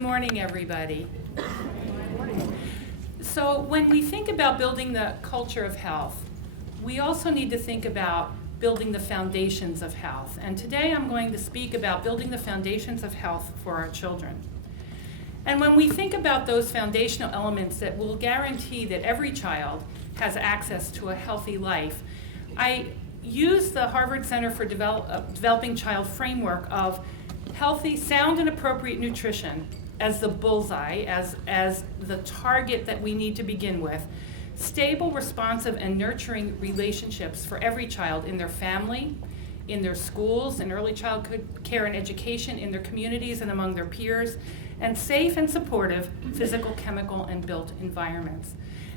Good morning, everybody. So when we think about building the culture of health, we also need to think about building the foundations of health. And today I'm going to speak about building the foundations of health for our children. And when we think about those foundational elements that will guarantee that every child has access to a healthy life, I use the Harvard Center for Developing Child framework of healthy, sound, and appropriate nutrition as the bullseye, as the target that we need to begin with. Stable, responsive, and nurturing relationships for every child in their family, in their schools, in early childhood care and education, in their communities and among their peers, and safe and supportive physical, chemical, and built environments.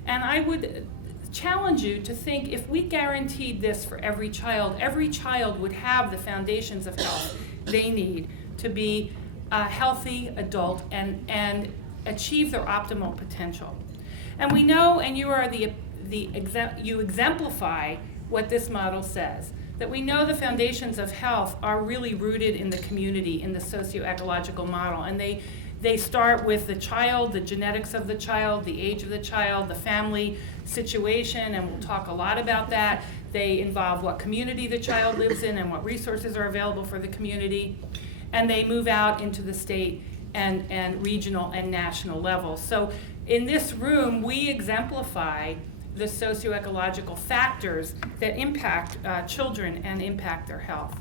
And I would challenge you to think, if we guaranteed this for every child would have the foundations of health they need to be a healthy adult and achieve their optimal potential. And we know, and you are you exemplify what this model says, that we know the foundations of health are really rooted in the community, in the socio-ecological model, and they start with the child, the genetics of the child, the age of the child, the family situation, and we'll talk a lot about that. They involve what community the child lives in and what resources are available for the community. And they move out into the state and regional and national levels. So in this room, we exemplify the socioecological factors that impact children and impact their health.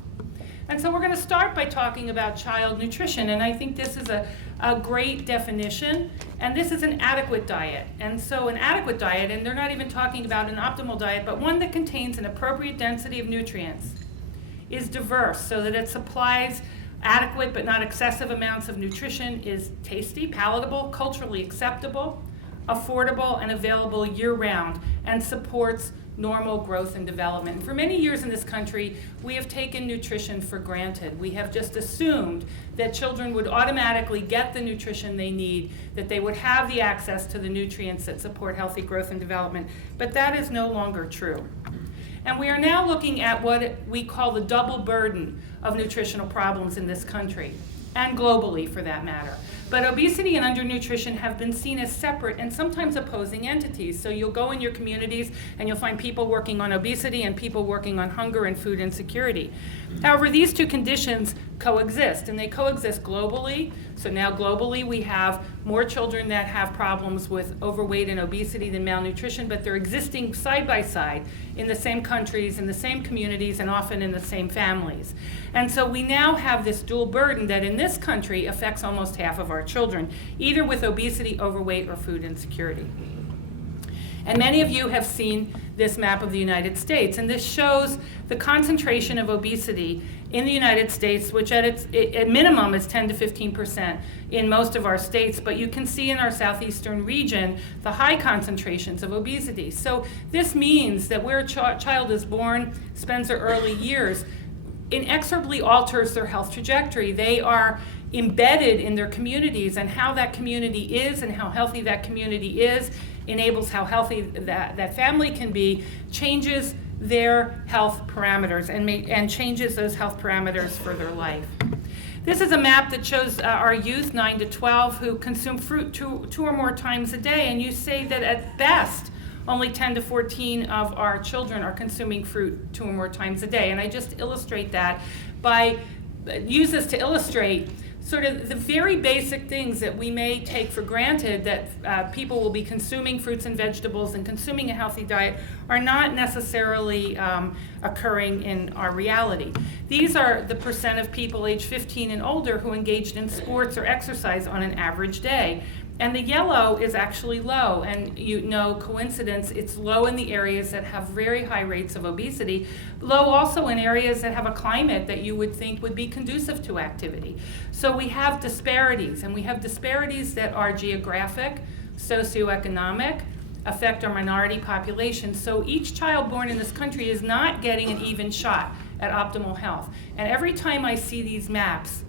And so we're going to start by talking about child nutrition, and I think this is a great definition, and this is an adequate diet. And so an adequate diet, and they're not even talking about an optimal diet, but one that contains an appropriate density of nutrients, is diverse so that it supplies adequate but not excessive amounts of nutrition, is tasty, palatable, culturally acceptable, affordable, and available year-round, and supports normal growth and development. For many years in this country, we have taken nutrition for granted. We have just assumed that children would automatically get the nutrition they need, that they would have the access to the nutrients that support healthy growth and development, but that is no longer true. And we are now looking at what we call the double burden of nutritional problems in this country, and globally for that matter. But obesity and undernutrition have been seen as separate and sometimes opposing entities. So you'll go in your communities and you'll find people working on obesity and people working on hunger and food insecurity. However, these two conditions coexist, and they coexist globally. So now globally we have more children that have problems with overweight and obesity than malnutrition, but they're existing side by side in the same countries, in the same communities, and often in the same families. And so we now have this dual burden that in this country affects almost half of our children, either with obesity, overweight, or food insecurity. And many of you have seen this map of the United States, and this shows the concentration of obesity in the United States, which at minimum is 10 to 15% in most of our states, but you can see in our southeastern region the high concentrations of obesity. So this means that where a child is born, spends their early years, inexorably alters their health trajectory. They are embedded in their communities, and how that community is and how healthy that community is enables how healthy that family can be, changes their health parameters and changes those health parameters for their life. This is a map that shows our youth, 9 to 12, who consume fruit two or more times a day, and you say that at best, only 10 to 14 of our children are consuming fruit 2 or more times a day. And I just illustrate that use this to illustrate sort of the very basic things that we may take for granted, that people will be consuming fruits and vegetables and consuming a healthy diet, are not necessarily occurring in our reality. These are the percent of people age 15 and older who engaged in sports or exercise on an average day. And the yellow is actually low, and coincidence, it's low in the areas that have very high rates of obesity, low also in areas that have a climate that you would think would be conducive to activity. So we have disparities, and we have disparities that are geographic, socioeconomic, affect our minority population. So each child born in this country is not getting an even shot at optimal health. And every time I see these maps,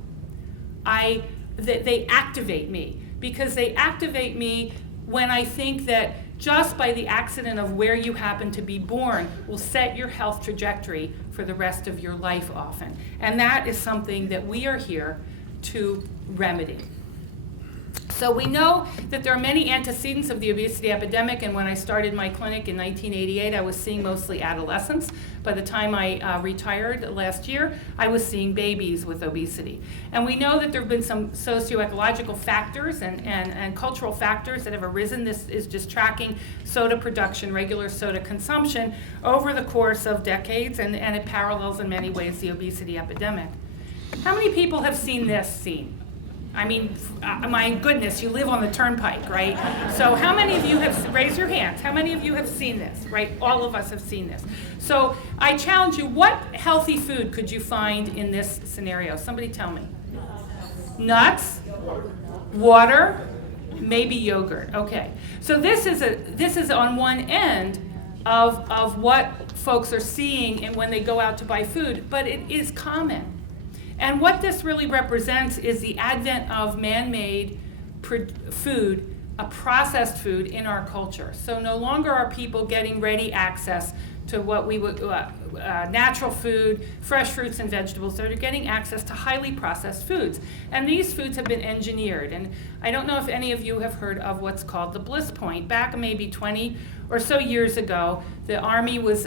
they activate me. Because they activate me when I think that just by the accident of where you happen to be born will set your health trajectory for the rest of your life often. And that is something that we are here to remedy. So we know that there are many antecedents of the obesity epidemic, and when I started my clinic in 1988, I was seeing mostly adolescents. By the time I retired last year, I was seeing babies with obesity. And we know that there have been some socioecological factors and cultural factors that have arisen. This is just tracking soda production, regular soda consumption over the course of decades, and it parallels in many ways the obesity epidemic. How many people have seen this scene? I mean, my goodness, you live on the turnpike, right? So how many of you have, raise your hands, how many of you have seen this, right? All of us have seen this. So I challenge you, what healthy food could you find in this scenario? Somebody tell me. Nuts? Water? Maybe yogurt. Okay. So this is on one end of what folks are seeing and when they go out to buy food, but it is common. And what this really represents is the advent of man-made food, a processed food in our culture. So no longer are people getting ready access to what we would, natural food, fresh fruits and vegetables. They're getting access to highly processed foods. And these foods have been engineered. And I don't know if any of you have heard of what's called the bliss point. Back maybe 20 or so years ago, the Army was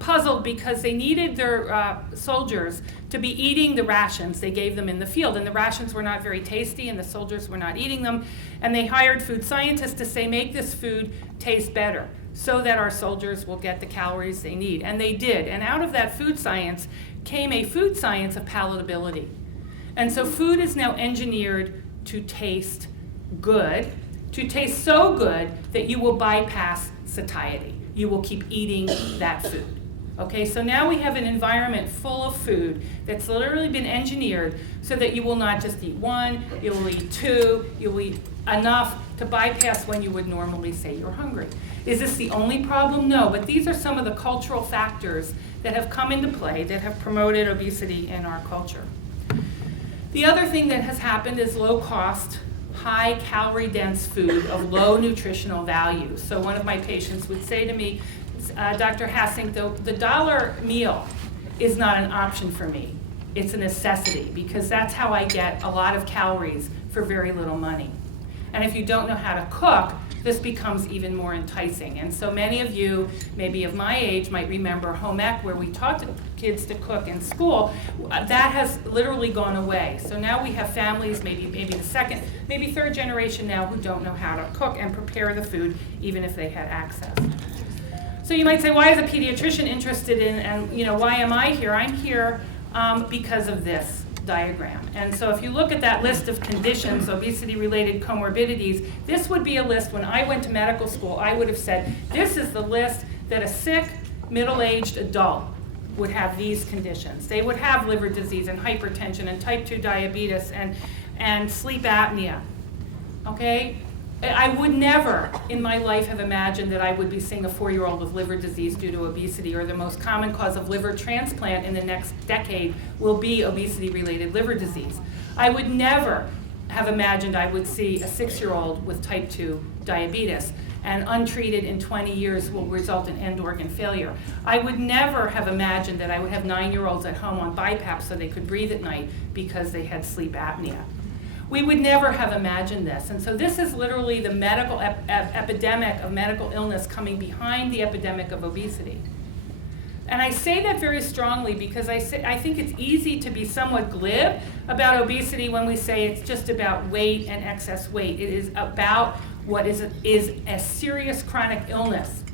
puzzled because they needed their soldiers to be eating the rations they gave them in the field. And the rations were not very tasty, and the soldiers were not eating them. And they hired food scientists to say, make this food taste better, so that our soldiers will get the calories they need. And they did. And out of that food science came a food science of palatability. And so food is now engineered to taste good, to taste so good that you will bypass satiety. You will keep eating that food. Okay, so now we have an environment full of food that's literally been engineered so that you will not just eat one, you will eat two, you'll eat enough to bypass when you would normally say you're hungry. Is this the only problem? No, but these are some of the cultural factors that have come into play that have promoted obesity in our culture. The other thing that has happened is low cost, high calorie dense food of low nutritional value. So one of my patients would say to me, Dr. Hassink, the dollar meal is not an option for me. It's a necessity because that's how I get a lot of calories for very little money. And if you don't know how to cook, this becomes even more enticing. And so many of you, maybe of my age, might remember home ec, where we taught kids to cook in school. That has literally gone away. So now we have families, maybe the second, maybe third generation now, who don't know how to cook and prepare the food, even if they had access. So you might say, why is a pediatrician interested in, and why am I here? I'm here because of this diagram. And so if you look at that list of conditions, obesity-related comorbidities, this would be a list. When I went to medical school, I would have said, this is the list that a sick, middle-aged adult would have these conditions. They would have liver disease and hypertension and type 2 diabetes and sleep apnea. Okay? I would never in my life have imagined that I would be seeing a 4-year-old with liver disease due to obesity, or the most common cause of liver transplant in the next decade will be obesity-related liver disease. I would never have imagined I would see a 6-year-old with type 2 diabetes, and untreated in 20 years will result in end organ failure. I would never have imagined that I would have 9-year-olds at home on BiPAP so they could breathe at night because they had sleep apnea. We would never have imagined this. And so this is literally the medical epidemic of medical illness coming behind the epidemic of obesity. And I say that very strongly because I think it's easy to be somewhat glib about obesity when we say it's just about weight and excess weight. It is about what is a serious chronic illness,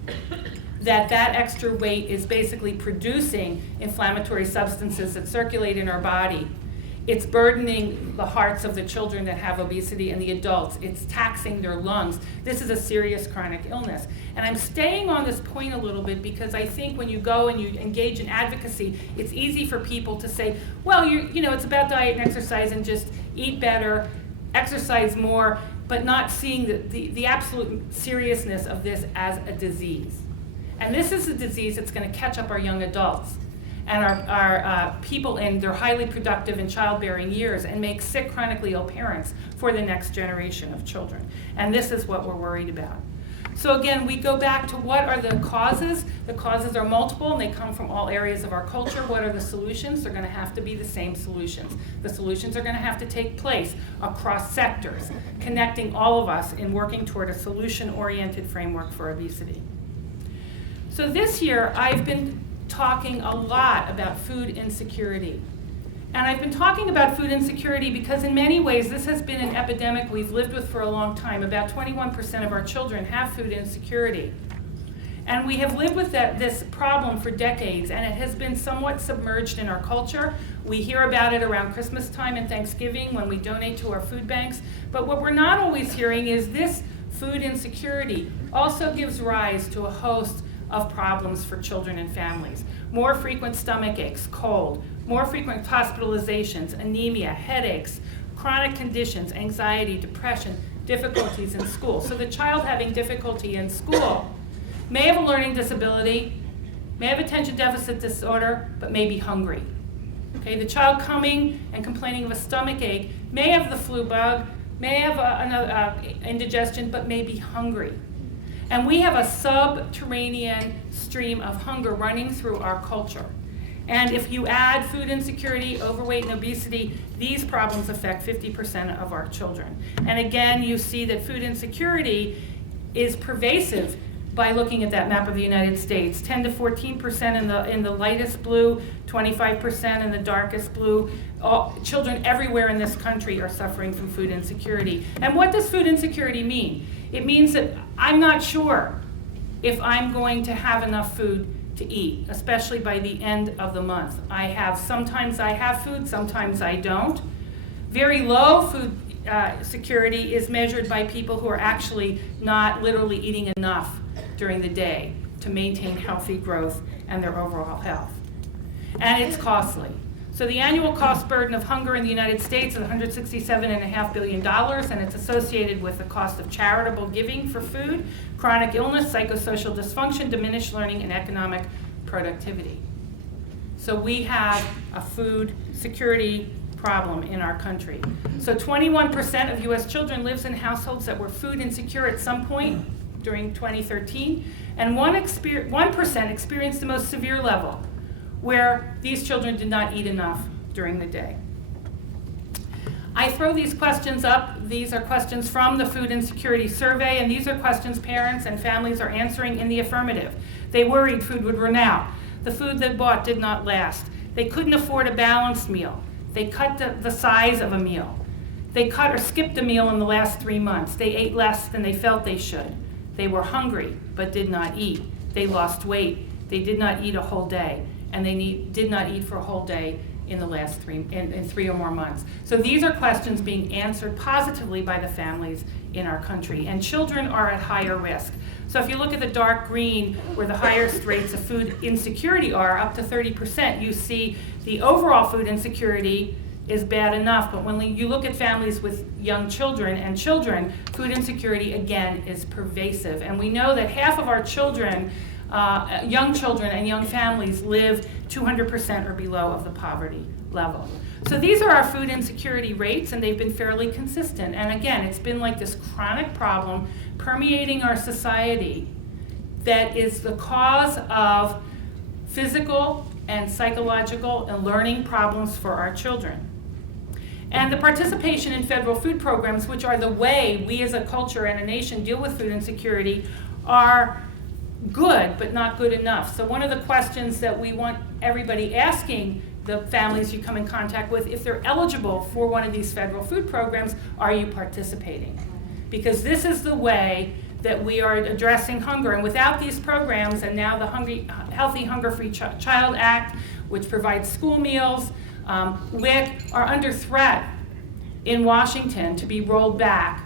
that extra weight is basically producing inflammatory substances that circulate in our body. It's burdening the hearts of the children that have obesity and the adults. It's taxing their lungs. This is a serious chronic illness. And I'm staying on this point a little bit because I think when you go and you engage in advocacy, it's easy for people to say, well, it's about diet and exercise and just eat better, exercise more, but not seeing the absolute seriousness of this as a disease. And this is a disease that's going to catch up our young adults and our people in their highly productive and childbearing years and make sick, chronically ill parents for the next generation of children. And this is what we're worried about. So again, we go back to what are the causes? The causes are multiple and they come from all areas of our culture. What are the solutions? They're going to have to be the same solutions. The solutions are going to have to take place across sectors, connecting all of us in working toward a solution-oriented framework for obesity. So this year, I've been talking a lot about food insecurity. And I've been talking about food insecurity because in many ways this has been an epidemic we've lived with for a long time. About 21% of our children have food insecurity. And we have lived with this problem for decades, and it has been somewhat submerged in our culture. We hear about it around Christmas time and Thanksgiving when we donate to our food banks. But what we're not always hearing is this food insecurity also gives rise to a host of problems for children and families. More frequent stomach aches, cold, more frequent hospitalizations, anemia, headaches, chronic conditions, anxiety, depression, difficulties in school. So the child having difficulty in school may have a learning disability, may have attention deficit disorder, but may be hungry. Okay, the child coming and complaining of a stomach ache may have the flu bug, may have another indigestion, but may be hungry. And we have a subterranean stream of hunger running through our culture. And if you add food insecurity, overweight, and obesity, these problems affect 50% of our children. And again, you see that food insecurity is pervasive by looking at that map of the United States. 10 to 14% in the lightest blue, 25% in the darkest blue. Children everywhere in this country are suffering from food insecurity. And what does food insecurity mean? It means that I'm not sure if I'm going to have enough food to eat, especially by the end of the month. Sometimes I have food, sometimes I don't. Very low food security is measured by people who are actually not literally eating enough during the day to maintain healthy growth and their overall health. And it's costly. So the annual cost burden of hunger in the United States is $167.5 billion, and it's associated with the cost of charitable giving for food, chronic illness, psychosocial dysfunction, diminished learning, and economic productivity. So we have a food security problem in our country. So 21% of US children lives in households that were food insecure at some point during 2013, and 1% experienced the most severe level, where these children did not eat enough during the day. I throw these questions up. These are questions from the Food Insecurity Survey, and these are questions parents and families are answering in the affirmative. They worried food would run out. The food they bought did not last. They couldn't afford a balanced meal. They cut the size of a meal. They cut or skipped a meal in the last 3 months. They ate less than they felt they should. They were hungry but did not eat. They lost weight. They did not eat a whole day. And they did not eat for a whole day in the last 3 or more months. So these are questions being answered positively by the families in our country. And children are at higher risk. So if you look at the dark green, where the highest rates of food insecurity are, up to 30%, you see the overall food insecurity is bad enough. But when you look at families with young children and children, food insecurity, again, is pervasive. And we know that half of our children, young children and young families, live 200% or below of the poverty level. So these are our food insecurity rates, and they've been fairly consistent. And again, it's been like this chronic problem permeating our society that is the cause of physical and psychological and learning problems for our children. And the participation in federal food programs, which are the way we as a culture and a nation deal with food insecurity, are good, but not good enough. So one of the questions that we want everybody asking the families you come in contact with, if they're eligible for one of these federal food programs, are you participating? Because this is the way that we are addressing hunger. And without these programs, and now the Healthy Hunger-Free Child Act, which provides school meals, WIC, are under threat in Washington to be rolled back.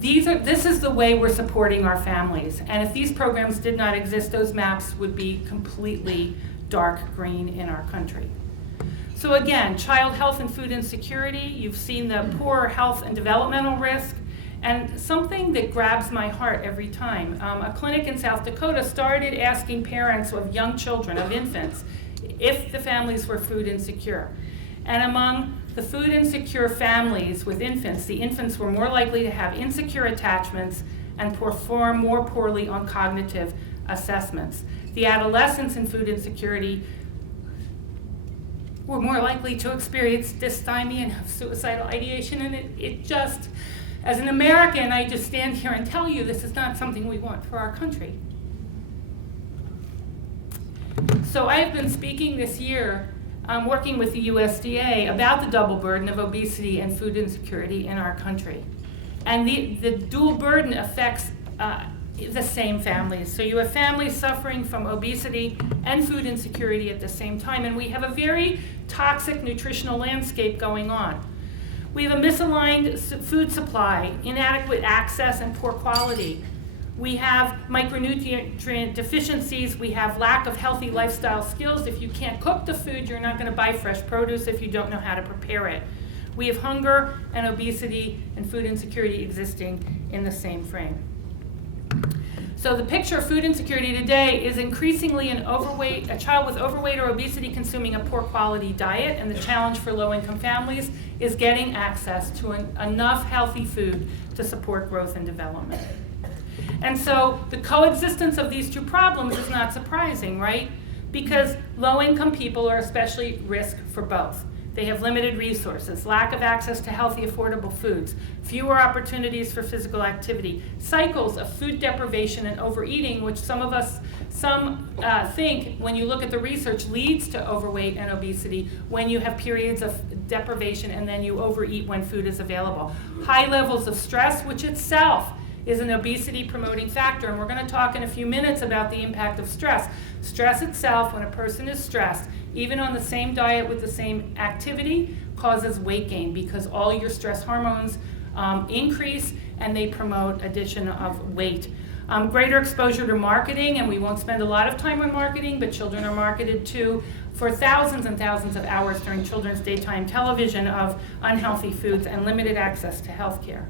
This is the way we're supporting our families. And if these programs did not exist, those maps would be completely dark green in our country. So again, child health and food insecurity, you've seen the poor health and developmental risk, and something that grabs my heart every time. A clinic in South Dakota started asking parents of young children, of infants, if the families were food insecure. And among the food insecure families with infants, the infants were more likely to have insecure attachments and perform more poorly on cognitive assessments. The adolescents in food insecurity were more likely to experience dysthymia and have suicidal ideation, and it just, as an American, I just stand here and tell you this is not something we want for our country. So I have been speaking this year, working with the USDA about the double burden of obesity and food insecurity in our country. And the dual burden affects the same families. So you have families suffering from obesity and food insecurity at the same time, and we have a very toxic nutritional landscape going on. We have a misaligned food supply, inadequate access, and poor quality. We have micronutrient deficiencies. We have lack of healthy lifestyle skills. If you can't cook the food, you're not going to buy fresh produce if you don't know how to prepare it. We have hunger and obesity and food insecurity existing in the same frame. So the picture of food insecurity today is increasingly a child with overweight or obesity consuming a poor quality diet, and the challenge for low-income families is getting access to enough healthy food to support growth and development. And so the coexistence of these two problems is not surprising, right? Because low-income people are especially at risk for both. They have limited resources, lack of access to healthy, affordable foods, fewer opportunities for physical activity, cycles of food deprivation and overeating, which some think, when you look at the research, leads to overweight and obesity when you have periods of deprivation and then you overeat when food is available. High levels of stress, which itself is an obesity-promoting factor, and we're going to talk in a few minutes about the impact of stress. Stress itself, when a person is stressed, even on the same diet with the same activity, causes weight gain because all your stress hormones increase and they promote addition of weight. Greater exposure to marketing, and we won't spend a lot of time on marketing, but children are marketed to for thousands and thousands of hours during children's daytime television of unhealthy foods and limited access to health care.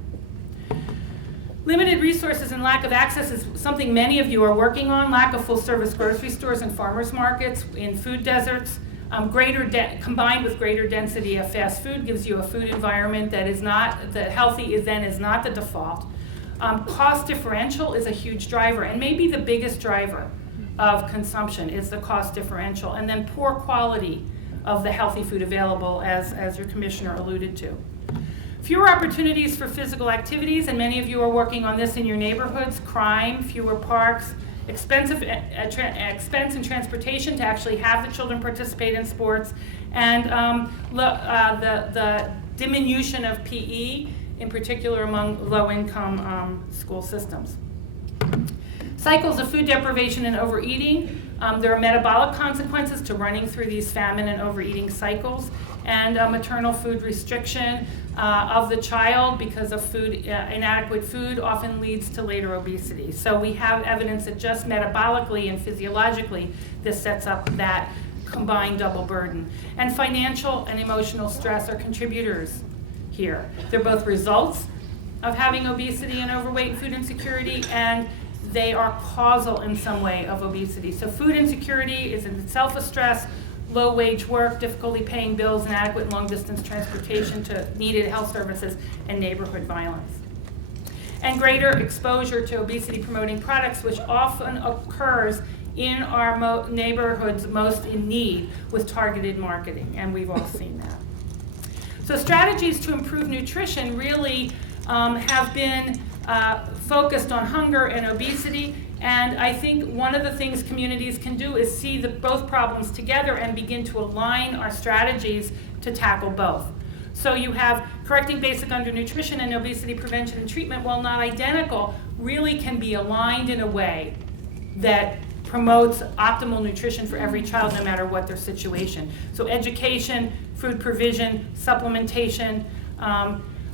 Limited resources and lack of access is something many of you are working on. Lack of full-service grocery stores and farmers markets in food deserts. Combined with greater density of fast food gives you a food environment that is not, the healthy is not the default. Cost differential is a huge driver, and maybe the biggest driver of consumption is the cost differential. And then poor quality of the healthy food available, as your commissioner alluded to. Fewer opportunities for physical activities, and many of you are working on this in your neighborhoods. Crime, fewer parks, expense and transportation to actually have the children participate in sports, and the diminution of PE, in particular among low-income school systems. Cycles of food deprivation and overeating. There are metabolic consequences to running through these famine and overeating cycles, and maternal food restriction of the child because of inadequate food often leads to later obesity. So we have evidence that just metabolically and physiologically this sets up that combined double burden. And financial and emotional stress are contributors here. They're both results of having obesity and overweight and food insecurity, and they are causal in some way of obesity. So food insecurity is in itself a stress, low wage work, difficulty paying bills, inadequate and long distance transportation to needed health services, and neighborhood violence. And greater exposure to obesity promoting products, which often occurs in our neighborhoods most in need with targeted marketing, and we've all seen that. So strategies to improve nutrition really have been focused on hunger and obesity, and I think one of the things communities can do is see both problems together and begin to align our strategies to tackle both. So you have correcting basic undernutrition and obesity prevention and treatment, while not identical, really can be aligned in a way that promotes optimal nutrition for every child, no matter what their situation. So education, food provision, supplementation,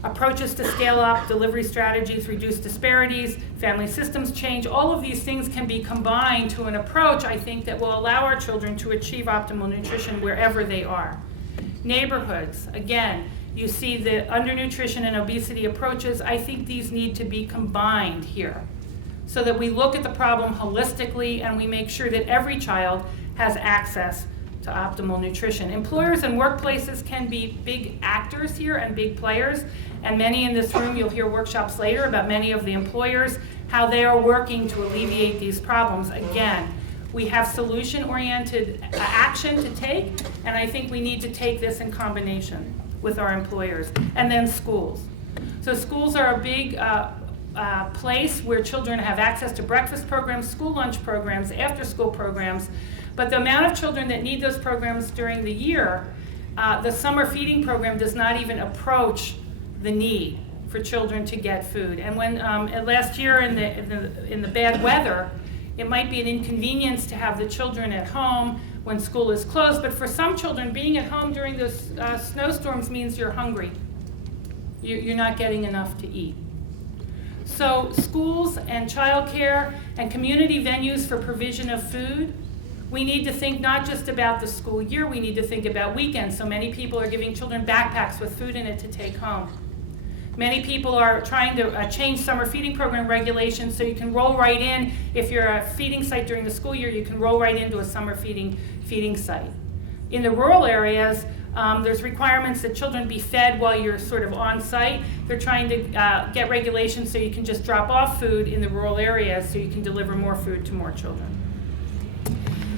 approaches to scale up, delivery strategies, reduce disparities, family systems change, all of these things can be combined to an approach, I think, that will allow our children to achieve optimal nutrition wherever they are. Neighborhoods, again, you see the undernutrition and obesity approaches. I think these need to be combined here so that we look at the problem holistically and we make sure that every child has access to optimal nutrition. Employers and workplaces can be big actors here and big players, and many in this room, you'll hear workshops later about many of the employers, how they are working to alleviate these problems. Again, we have solution-oriented action to take, and I think we need to take this in combination with our employers. And then schools. So schools are a big place where children have access to breakfast programs, school lunch programs, after-school programs, but the amount of children that need those programs during the year, the summer feeding program does not even approach the need for children to get food. And when last year in the bad weather, it might be an inconvenience to have the children at home when school is closed, but for some children, being at home during those snowstorms means you're hungry. You're not getting enough to eat. So schools and childcare and community venues for provision of food, we need to think not just about the school year, we need to think about weekends. So many people are giving children backpacks with food in it to take home. Many people are trying to change summer feeding program regulations so you can roll right in. If you're a feeding site during the school year, you can roll right into a summer feeding site. In the rural areas, there's requirements that children be fed while you're sort of on site. They're trying to get regulations so you can just drop off food in the rural areas so you can deliver more food to more children.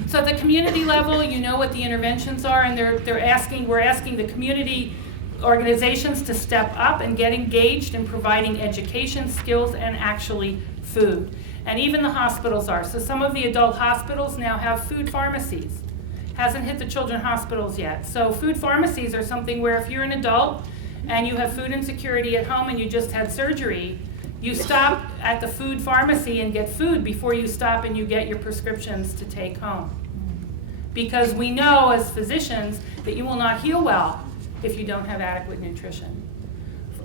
So at the community level, you know what the interventions are, and we're asking the community organizations to step up and get engaged in providing education, skills, and actually food. And even the hospitals are. So some of the adult hospitals now have food pharmacies. Hasn't hit the children's hospitals yet. So food pharmacies are something where if you're an adult and you have food insecurity at home and you just had surgery, you stop at the food pharmacy and get food before you stop and you get your prescriptions to take home. Because we know as physicians that you will not heal well if you don't have adequate nutrition.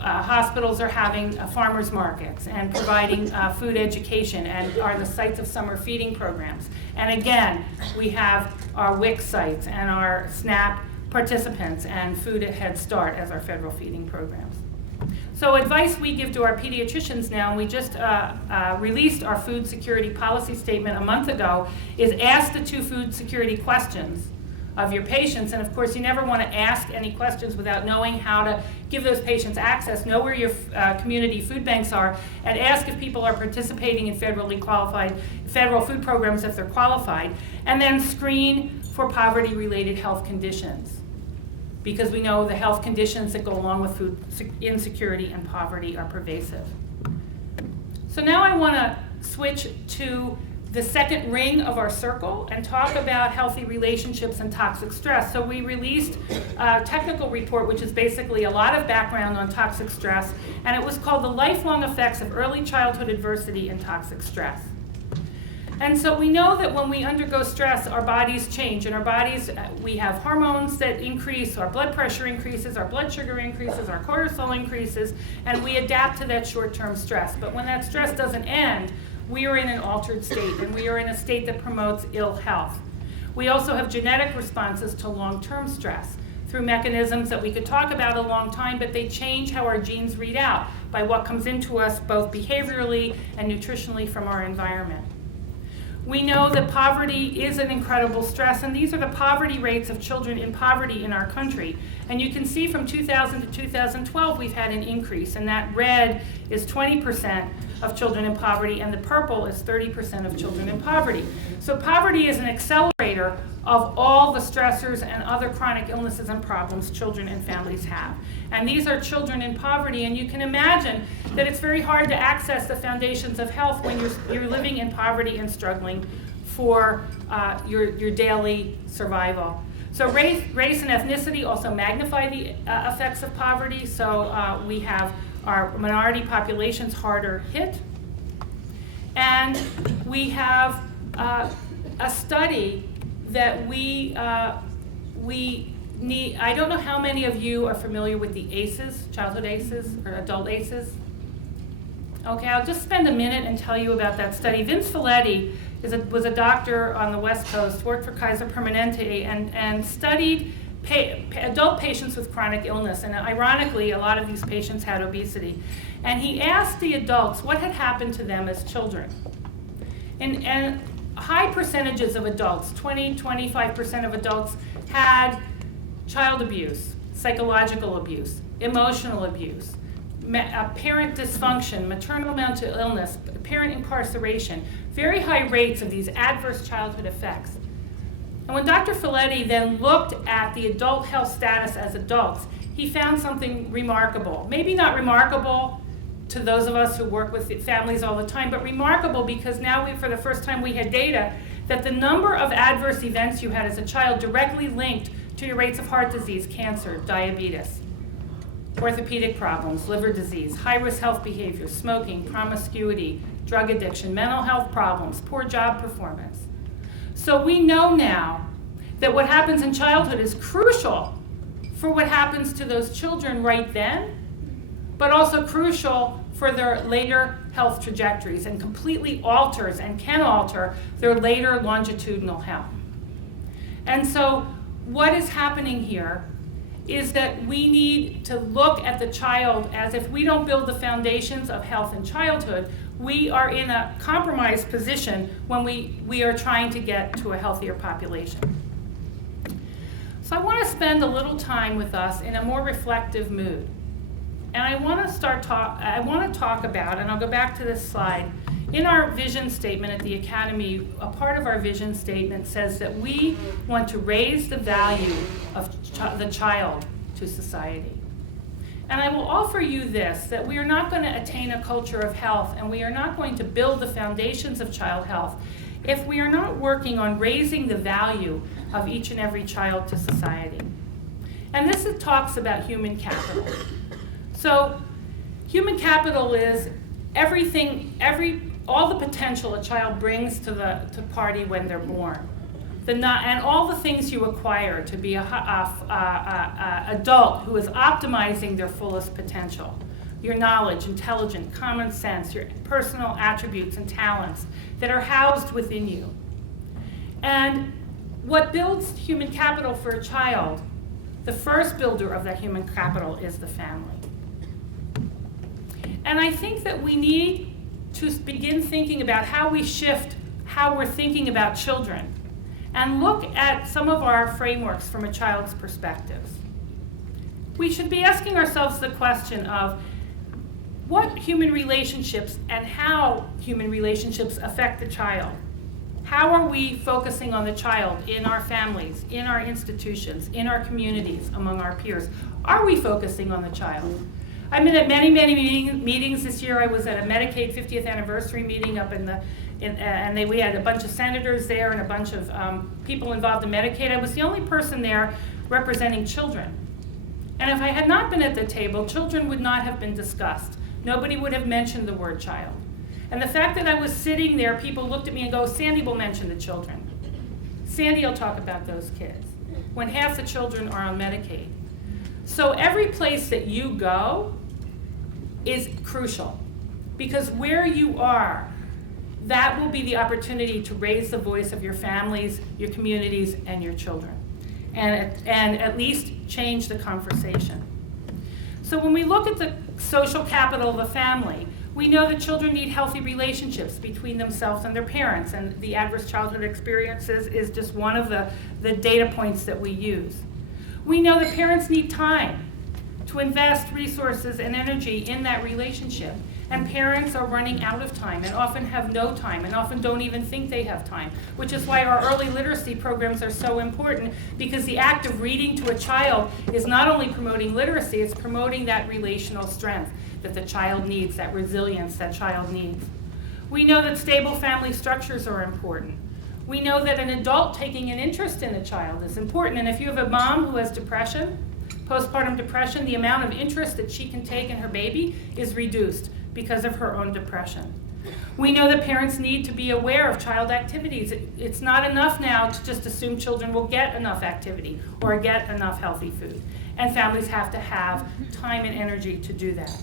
Hospitals are having farmers markets and providing food education and are the sites of summer feeding programs. And again, we have our WIC sites and our SNAP participants and Food at Head Start as our federal feeding programs. So advice we give to our pediatricians now, and we just released our food security policy statement a month ago, is ask the 2 food security questions of your patients. And of course, you never want to ask any questions without knowing how to give those patients access, know where your community food banks are, and ask if people are participating in federally qualified federal food programs if they're qualified, and then screen for poverty-related health conditions, because we know the health conditions that go along with food insecurity and poverty are pervasive. So now I want to switch to the second ring of our circle and talk about healthy relationships and toxic stress. So we released a technical report, which is basically a lot of background on toxic stress, and it was called The Lifelong Effects of Early Childhood Adversity and Toxic Stress. And so we know that when we undergo stress, our bodies change. In our bodies, we have hormones that increase, our blood pressure increases, our blood sugar increases, our cortisol increases, and we adapt to that short-term stress. But when that stress doesn't end, we are in an altered state, and we are in a state that promotes ill health. We also have genetic responses to long-term stress through mechanisms that we could talk about a long time, but they change how our genes read out by what comes into us both behaviorally and nutritionally from our environment. We know that poverty is an incredible stress, and these are the poverty rates of children in poverty in our country. And you can see from 2000 to 2012, we've had an increase, and that red is 20% of children in poverty, and the purple is 30% of children in poverty. So poverty is an accelerator of all the stressors and other chronic illnesses and problems children and families have. And these are children in poverty, and you can imagine that it's very hard to access the foundations of health when you're living in poverty and struggling for your daily survival. So race and ethnicity also magnify the effects of poverty. So we have our minority populations harder hit. And we have a study that we need. I don't know how many of you are familiar with the ACEs, childhood ACEs or adult ACEs. Okay, I'll just spend a minute and tell you about that study. Vince Folletti was a doctor on the West Coast, worked for Kaiser Permanente, and studied adult patients with chronic illness. And ironically, a lot of these patients had obesity. And he asked the adults what had happened to them as children. And high percentages of adults, 20-25% of adults, had child abuse, psychological abuse, emotional abuse, parent dysfunction, maternal mental illness, parent incarceration, very high rates of these adverse childhood effects. And when Dr. Folletti then looked at the adult health status as adults, he found something remarkable. Maybe not remarkable to those of us who work with families all the time, but remarkable because now for the first time we had data that the number of adverse events you had as a child directly linked to your rates of heart disease, cancer, diabetes, orthopedic problems, liver disease, high-risk health behavior, smoking, promiscuity, drug addiction, mental health problems, poor job performance. So we know now that what happens in childhood is crucial for what happens to those children right then, but also crucial for their later health trajectories and completely alters and can alter their later longitudinal health. And so what is happening here is that we need to look at the child as if we don't build the foundations of health in childhood, we are in a compromised position when we are trying to get to a healthier population. So I want to spend a little time with us in a more reflective mood. And I want to talk about, and I'll go back to this slide, in our vision statement at the Academy, a part of our vision statement says that we want to raise the value of the child to society. And I will offer you this, that we are not going to attain a culture of health and we are not going to build the foundations of child health if we are not working on raising the value of each and every child to society. And this talks about human capital. So human capital is everything, all the potential a child brings to party when they're born. And all the things you acquire to be a adult who is optimizing their fullest potential. Your knowledge, intelligence, common sense, your personal attributes and talents that are housed within you. And what builds human capital for a child, the first builder of that human capital is the family. And I think that we need to begin thinking about how we shift how we're thinking about children and look at some of our frameworks from a child's perspective. We should be asking ourselves the question of what human relationships and how human relationships affect the child. How are we focusing on the child in our families, in our institutions, in our communities, among our peers? Are we focusing on the child? I've been at many meetings this year. I was at a Medicaid 50th anniversary meeting up we had a bunch of senators there and a bunch of people involved in Medicaid. I was the only person there representing children. And if I had not been at the table, children would not have been discussed. Nobody would have mentioned the word child. And the fact that I was sitting there, people looked at me and go, Sandy will mention the children. Sandy will talk about those kids, when half the children are on Medicaid. So every place that you go is crucial, because where you are, that will be the opportunity to raise the voice of your families, your communities, and your children, and at least change the conversation. So when we look at the social capital of a family, we know that children need healthy relationships between themselves and their parents, and the adverse childhood experiences is just one of the data points that we use. We know that parents need time to invest resources and energy in that relationship. And parents are running out of time and often have no time and often don't even think they have time, which is why our early literacy programs are so important, because the act of reading to a child is not only promoting literacy, it's promoting that relational strength that the child needs, that resilience that child needs. We know that stable family structures are important. We know that an adult taking an interest in a child is important, and if you have a mom who has depression, postpartum depression, the amount of interest that she can take in her baby is reduced because of her own depression. We know that parents need to be aware of child activities. It's not enough now to just assume children will get enough activity or get enough healthy food. And families have to have time and energy to do that.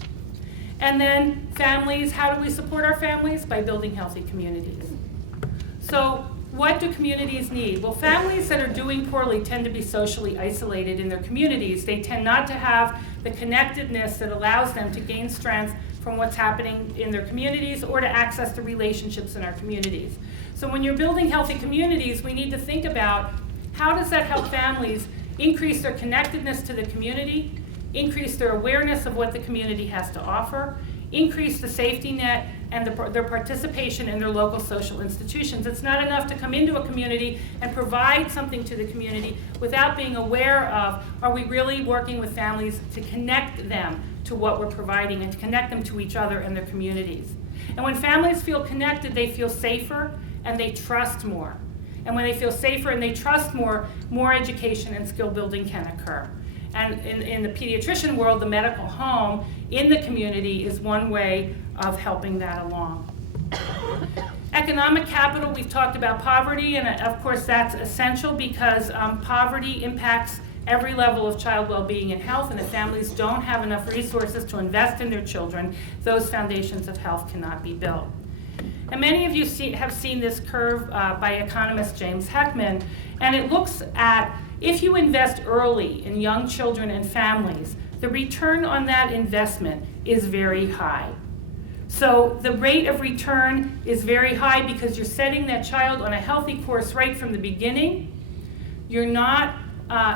And then families, how do we support our families? By building healthy communities. So what do communities need? Well, families that are doing poorly tend to be socially isolated in their communities. They tend not to have the connectedness that allows them to gain strength from what's happening in their communities or to access the relationships in our communities. So when you're building healthy communities, we need to think about how does that help families increase their connectedness to the community, increase their awareness of what the community has to offer, increase the safety net and their participation in their local social institutions. It's not enough to come into a community and provide something to the community without being aware of, are we really working with families to connect them to what we're providing and to connect them to each other and their communities. And when families feel connected, they feel safer and they trust more. And when they feel safer and they trust more education and skill building can occur. And in the pediatrician world, the medical home in the community is one way of helping that along. Economic capital, we've talked about poverty, and of course that's essential because poverty impacts every level of child well-being and health, and if families don't have enough resources to invest in their children, those foundations of health cannot be built. And many of you have seen this curve by economist James Heckman, and it looks at if you invest early in young children and families, the return on that investment is very high. So the rate of return is very high because you're setting that child on a healthy course right from the beginning. You're not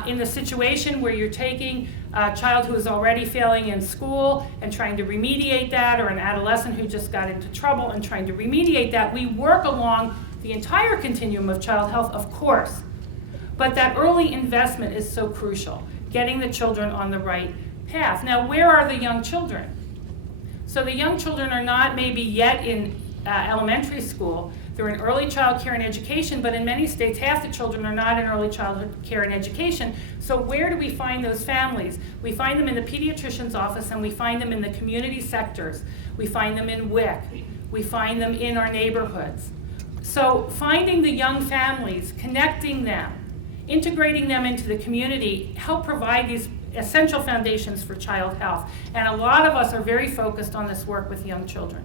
in the situation where you're taking a child who is already failing in school and trying to remediate that, or an adolescent who just got into trouble and trying to remediate that. We work along the entire continuum of child health, of course, but that early investment is so crucial, getting the children on the right path. Now, where are the young children? So the young children are not maybe yet in elementary school. They're in early child care and education, but in many states, half the children are not in early childhood care and education. So where do we find those families? We find them in the pediatrician's office, and we find them in the community sectors. We find them in WIC. We find them in our neighborhoods. So finding the young families, connecting them, integrating them into the community, help provide these essential foundations for child health. And a lot of us are very focused on this work with young children.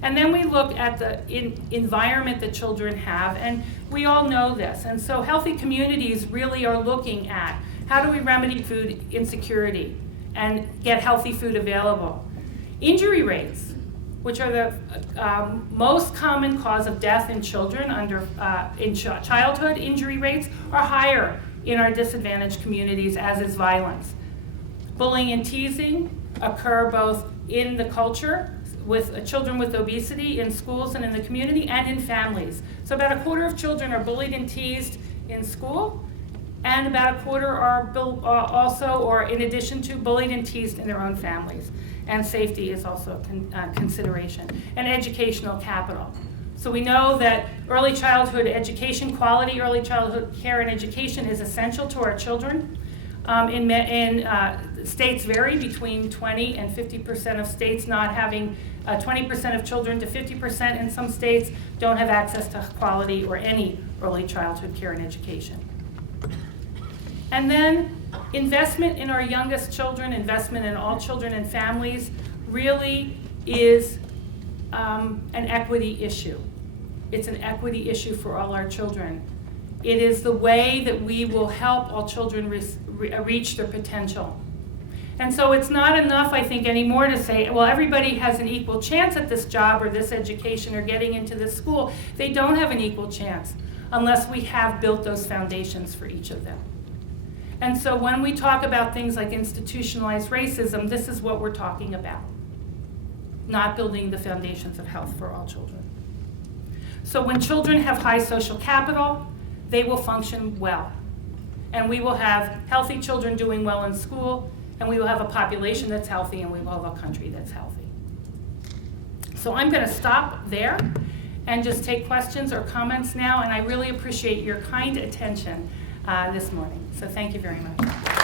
And then we look at the environment that children have, and we all know this. And so healthy communities really are looking at how do we remedy food insecurity and get healthy food available. Injury rates, which are the most common cause of death in children in childhood, injury rates are higher in our disadvantaged communities, as is violence. Bullying and teasing occur both in the culture with children with obesity in schools and in the community and in families. So about a quarter of children are bullied and teased in school, and about a quarter are also, or in addition to, bullied and teased in their own families. And safety is also a consideration. And educational capital. So we know that early childhood education, quality early childhood care and education is essential to our children. States vary between 20 and 50% of states not having 20% of children to 50% in some states don't have access to quality or any early childhood care and education. And then investment in our youngest children, investment in all children and families really is an equity issue. It's an equity issue for all our children. It is the way that we will help all children reach their potential. And so it's not enough, I think, anymore to say, well, everybody has an equal chance at this job or this education or getting into this school. They don't have an equal chance unless we have built those foundations for each of them. And so when we talk about things like institutionalized racism, this is what we're talking about, not building the foundations of health for all children. So when children have high social capital, they will function well. And we will have healthy children doing well in school, and we will have a population that's healthy, and we will have a country that's healthy. So I'm going to stop there and just take questions or comments now, and I really appreciate your kind attention this morning. So thank you very much.